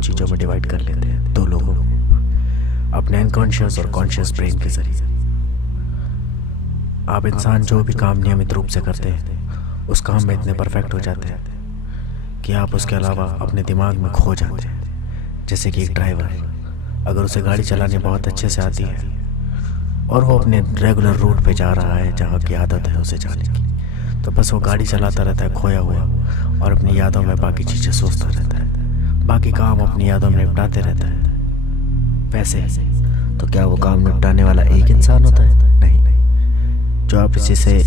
चीज़ों में डिवाइड कर लेते हैं, दो लोगों को, अपने अनकॉन्शियस और कॉन्शियस ब्रेन के जरिए। आप इंसान जो भी काम नियमित रूप से करते हैं उस काम में इतने परफेक्ट हो जाते हैं कि आप उसके अलावा अपने दिमाग में खो जाते हैं। जैसे कि एक ड्राइवर, अगर उसे गाड़ी चलानी बहुत अच्छे से आती है और वो अपने रेगुलर रूट पे जा रहा है जहाँ की आदत है उसे जाने की, तो बस वो गाड़ी चलाता रहता है खोया हुआ और अपनी यादों में बाकी चीज़ें सोचता रहता है, बाकी काम अपनी यादों में निपटाते रहता है। वैसे तो क्या वो काम निपटाने वाला एक इंसान होता है? नहीं। जो आप इसी से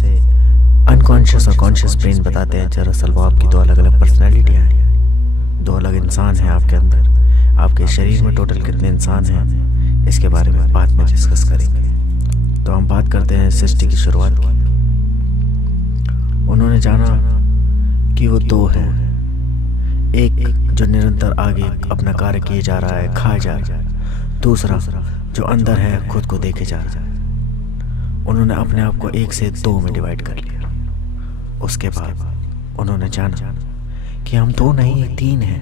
अनकॉन्शियस और कॉन्शियस ब्रेन बताते हैं, दरअसल वो आपकी दो अलग अलग पर्सनैलिटियाँ हैं, दो अलग इंसान हैं आपके अंदर। आपके शरीर में टोटल कितने इंसान हैं इसके बारे में बाद में डिस्कस करेंगे। तो हम बात करते हैं सृष्टि की शुरुआत की। उन्होंने जाना कि वो दो हैं, एक जो निरंतर आगे अपना कार्य किए जा रहा है, खाए जा रहा है, दूसरा जो अंदर है खुद को देखे जा रहा है। उन्होंने अपने आप को एक से दो में डिवाइड कर लिया। उसके बाद उन्होंने जाना कि हम दो नहीं तीन हैं।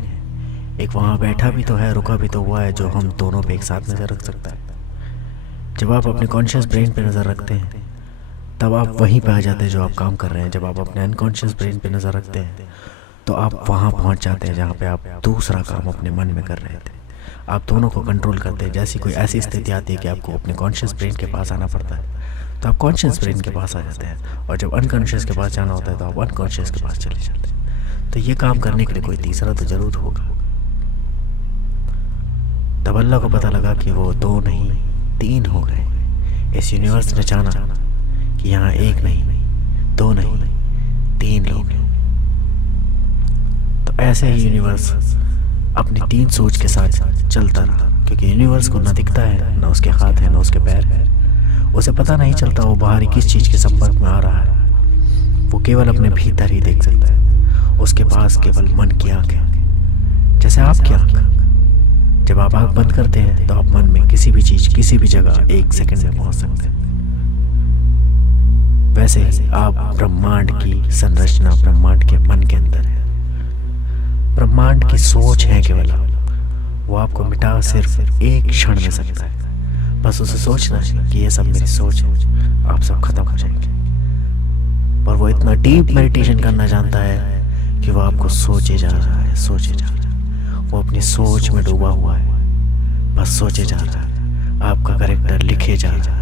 एक वहाँ बैठा भी तो है, रुका भी तो हुआ है, जो हम दोनों पे एक साथ नज़र रख सकता है। जब आप अपने कॉन्शियस ब्रेन पे नज़र रखते हैं तब आप वहीं पे आ जाते हैं जो आप काम कर रहे हैं। जब आप अपने अनकॉन्शियस ब्रेन पे नज़र रखते हैं तो आप वहाँ पहुँच जाते हैं जहाँ पे आप दूसरा काम अपने मन में कर रहे थे। आप दोनों को कंट्रोल करते हैं। जैसी कोई ऐसी स्थिति आती है कि आपको अपने कॉन्शियस ब्रेन के पास आना पड़ता है तो आप कॉन्शियस ब्रेन के पास आ जाते हैं, और जब अनकॉन्शियस के पास जाना होता है तो आप अनकॉन्शियस के पास चले जाते हैं। तो ये काम करने के लिए कोई तीसरा तो ज़रूर होगा। तब अल्लाह को पता लगा कि वो दो नहीं तीन हो गए। इस यूनिवर्स ने जाना कि यहाँ एक नहीं, दो नहीं, तीन लोग हैं। तो ऐसे ही यूनिवर्स अपनी तीन सोच के साथ चलता रहा, क्योंकि यूनिवर्स को ना दिखता है, ना उसके हाथ है, ना उसके पैर है। उसे पता नहीं चलता वो बाहरी किस चीज़ के संपर्क में आ रहा है। वो केवल अपने भीतर ही देख सकता है। उसके पास केवल मन की आँख है, जैसे आपकी आँख। जब आप आँख बंद करते हैं तो आप मन में किसी भी चीज़, किसी भी जगह एक सेकंड में पहुँच सकते हैं। वैसे ही आप ब्रह्मांड की संरचना ब्रह्मांड के मन के अंदर है। ब्रह्मांड की सोच है केवल, वो आपको मिटा सिर्फ एक क्षण में सकता है। बस उसे सोचना है कि ये सब मेरी सोच है, आप सब खत्म हो जाएंगे। पर वो इतना डीप मेडिटेशन करना जानता है कि वो आपको सोचे जा रहा है, सोचे जा रहा है। वो अपनी सोच में डूबा हुआ है, बस सोचे जा रहा है, आपका कैरेक्टर लिखे जा रहा है।